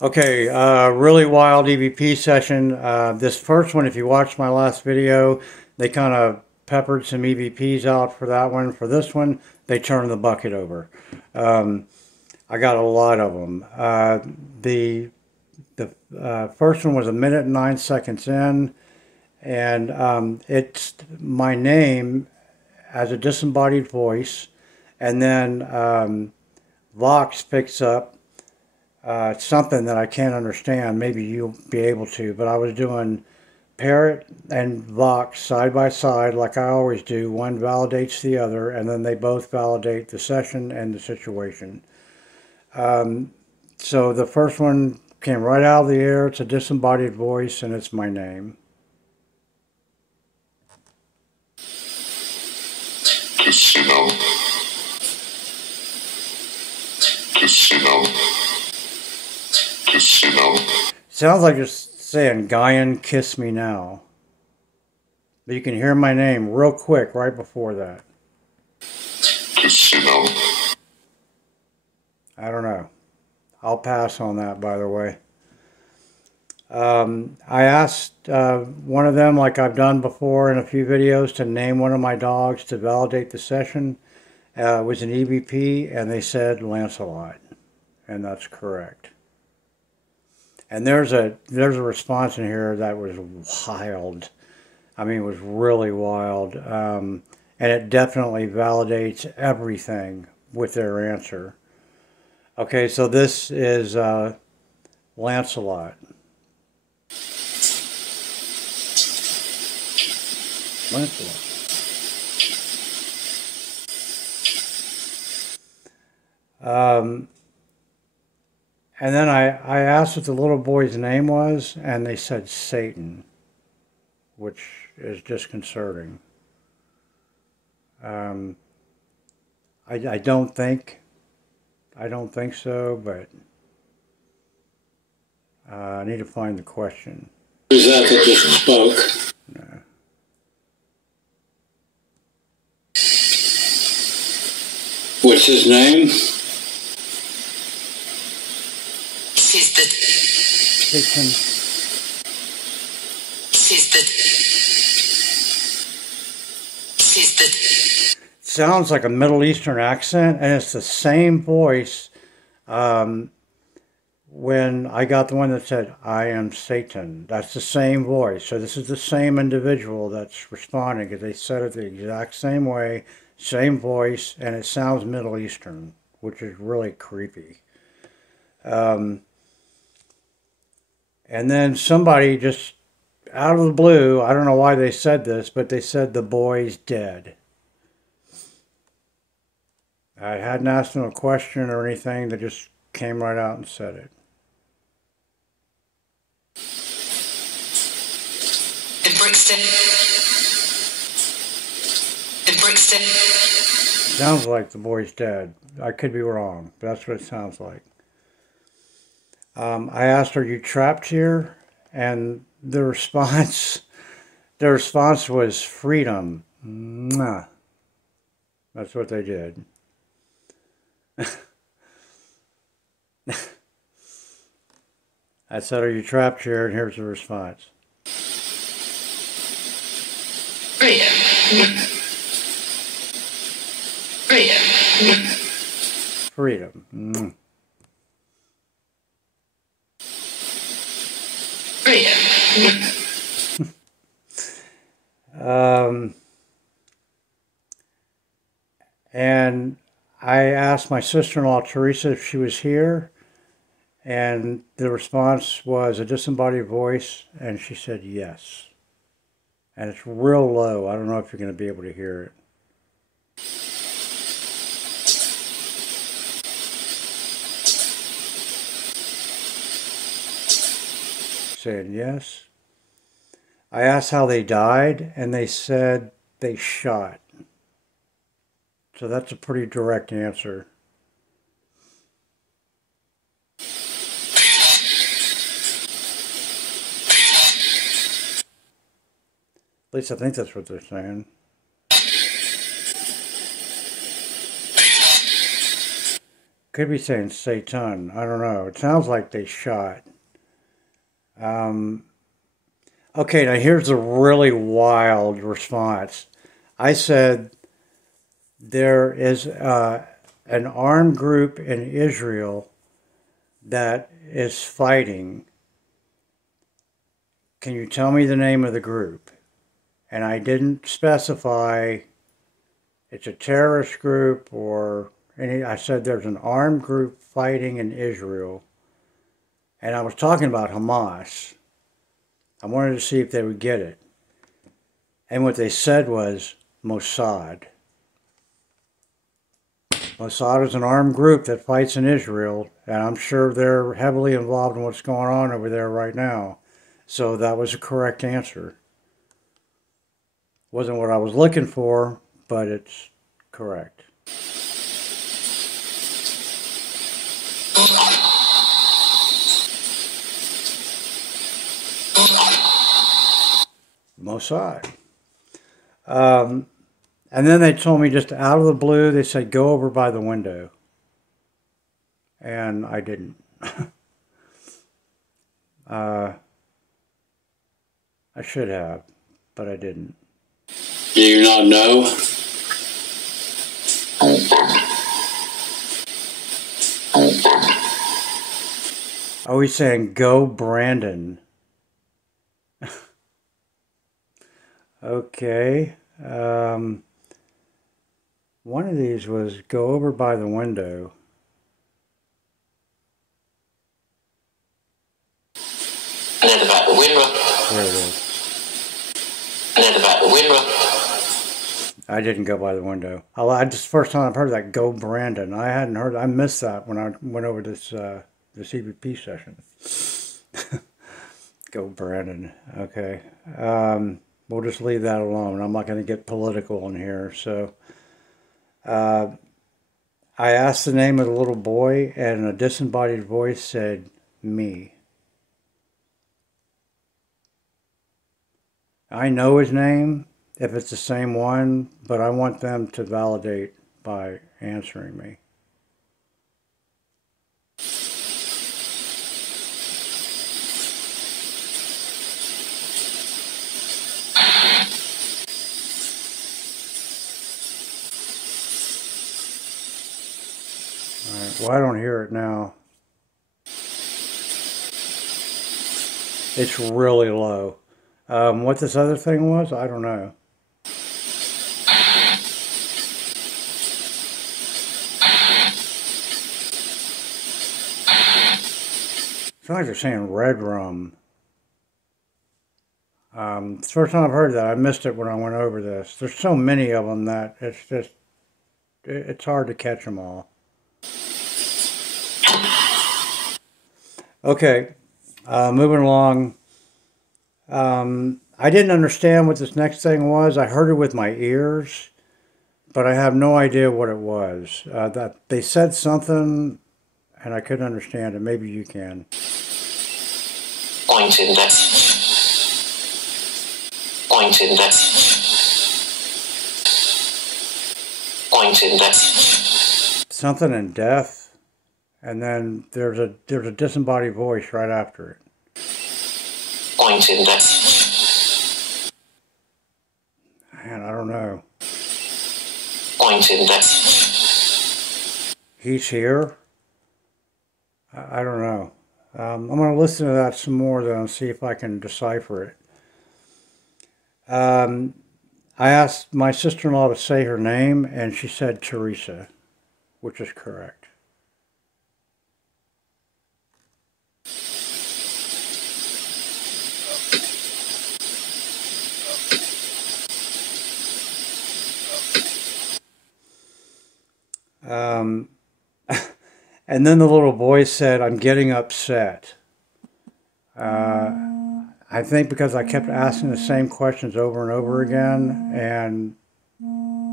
Okay, really wild EVP session. This first one, if you watched my last video, they kind of peppered some EVPs out for that one. For this one, they turned the bucket over. Um, I got a lot of them. The first one was 1 minute and 9 seconds in, and it's my name as a disembodied voice, and then Vox picks up something that I can't understand. Maybe you'll be able to, but I was doing Parrot and Vox side by side like I always do. One validates the other, and then they both validate the session and the situation. So the first one came right out of the air. It's a disembodied voice, and it's my name. Casino. Casino. Casino. Sounds like just saying, Guyan, kiss me now. But you can hear my name real quick right before that. Casino. I don't know. I'll pass on that, by the way. I asked one of them, like I've done before in a few videos, to name one of my dogs to validate the session. It was an EVP, and they said Lancelot, and that's correct. And there's a response in here that was wild. I mean, it was really wild, and it definitely validates everything with their answer. Okay, so this is Lancelot. Lancelot. And then I asked what the little boy's name was, and they said Satan, which is disconcerting. I don't think so, but I need to find the question. Who's that just spoke? No. What's his name? Satan. Sounds like a Middle Eastern accent, and it's the same voice when I got the one that said, I am Satan. That's the same voice. So this is the same individual that's responding, because they said it the exact same way, same voice, and it sounds Middle Eastern, which is really creepy. And then somebody just out of the blue, I don't know why they said this, but they said the boy's dead. I hadn't asked them a question or anything. They just came right out and said it. In Brixton. In Brixton. Sounds like the boy's dead. I could be wrong, but that's what it sounds like. I asked, are you trapped here? And the response was freedom. Mwah. That's what they did. I said, are you trapped here? And here's the response. Freedom. Freedom. Freedom. Mm. Freedom. And I asked my sister-in-law, Teresa, if she was here, and the response was a disembodied voice, and she said yes. And it's real low. I don't know if you're going to be able to hear it. Saying yes. I asked how they died, and they said they shot. So that's a pretty direct answer. At least I think that's what they're saying. Could be saying Satan. I don't know. It sounds like they shot. Um, okay, now here's a really wild response. I said there is an armed group in Israel that is fighting. Can you tell me the name of the group? And I didn't specify it's a terrorist group or any. I said there's an armed group fighting in Israel. And I was talking about Hamas. I wanted to see if they would get it. And what they said was Mossad. Mossad is an armed group that fights in Israel, and I'm sure they're heavily involved in what's going on over there right now. So that was a correct answer. Wasn't what I was looking for, but it's correct. Mossad. And then they told me just out of the blue, they said, go over by the window. And I didn't. I should have, but I didn't. Do you not know? Oh, he's saying, go Brandon. Okay. One of these was go over by the window. And then about the window. There it is. And then about the window. I didn't go by the window. I just first time I've heard that go Brandon. I hadn't heard. I missed that when I went over this EVP session. Go Brandon. Okay. We'll just leave that alone. I'm not going to get political in here. So I asked the name of the little boy, and a disembodied voice said, me. I know his name, if it's the same one, but I want them to validate by answering me. All right, well, I don't hear it now. It's really low. What this other thing was, I don't know. It's like they're saying red rum. It's the first time I've heard that. I missed it when I went over this. There's so many of them that it's hard to catch them all. Okay, moving along. I didn't understand what this next thing was. I heard it with my ears, but I have no idea what it was. That they said something, and I couldn't understand it. Maybe you can. Point in death. Point in death. Point in death. Something in death, and then there's a disembodied voice right after it. Point in death. Man, I don't know. Point in death. He's here? I don't know. I'm going to listen to that some more, though, and see if I can decipher it. I asked my sister-in-law to say her name, and she said Teresa, which is correct. And then the little boy said, I'm getting upset. I think because I kept asking the same questions over and over again, and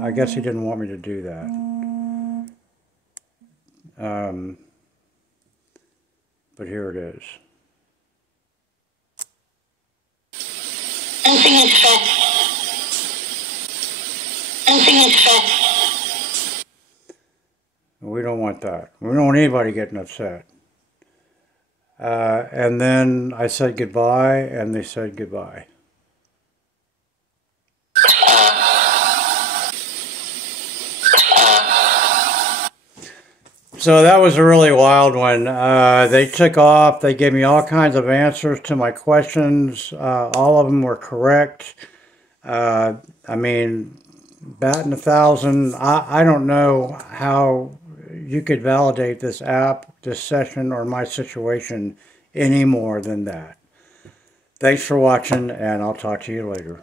I guess he didn't want me to do that. But here it is. Anything is fair. Anything is fair. We don't want want that. We don't want anybody getting upset. And then I said goodbye, and they said goodbye. So that was a really wild one. They took off. They gave me all kinds of answers to my questions. All of them were correct. I mean, batting 1,000. I don't know how you could validate this app, this session, or my situation any more than that. Thanks for watching, and I'll talk to you later.